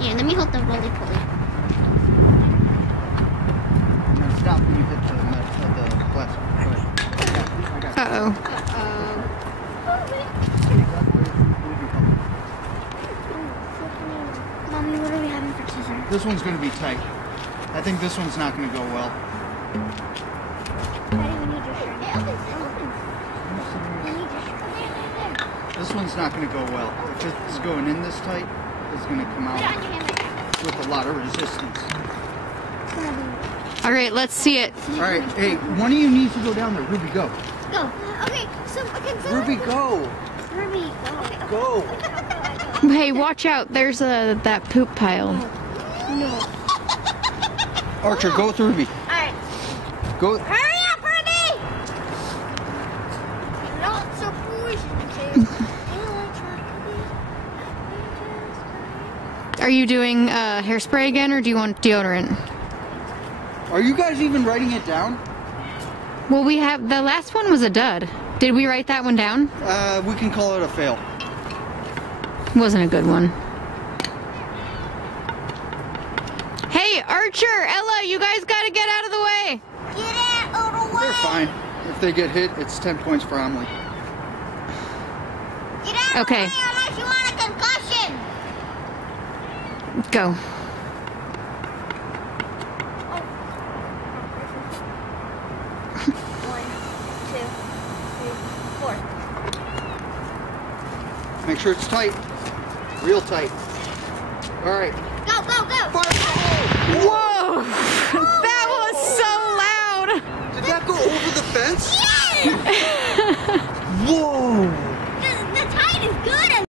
Yeah, let me hold the roly poly. I'm gonna stop when you hit the plastic. Uh-oh. Mommy, what are we having for dessert? This one's gonna be tight. I think this one's not gonna go well. Daddy, we need your shirt. It opens. We need your shirt. This one's not gonna go well. If it's going in this tight, it's gonna come Put it on out your hand like that. with a lot of resistance. It's gonna be... All right, let's see it. All right, hey, one of you needs to go down there. Ruby, go. Go. Okay, so Ruby, go. Ruby, go. Go. Hey, watch out. There's that poop pile. No. Archer, go with Ruby. Alright. Go. Hurry up, Ruby! You're not so foolish, Are you doing hairspray again, or do you want deodorant? Are you guys even writing it down? Well, we have... The last one was a dud. Did we write that one down? We can call it a fail. Wasn't a good one. Hey, Archer, Ella, you guys gotta get out of the way. Get out of the way! They're fine. If they get hit, it's 10 points for Amelie. Get out Okay. of the way unless you want a concussion! Go. Make sure it's tight. Real tight. All right. Go, go, go! Fire! Whoa! That was so loud! Did that go over the fence? Yes! Whoa! The tide is good.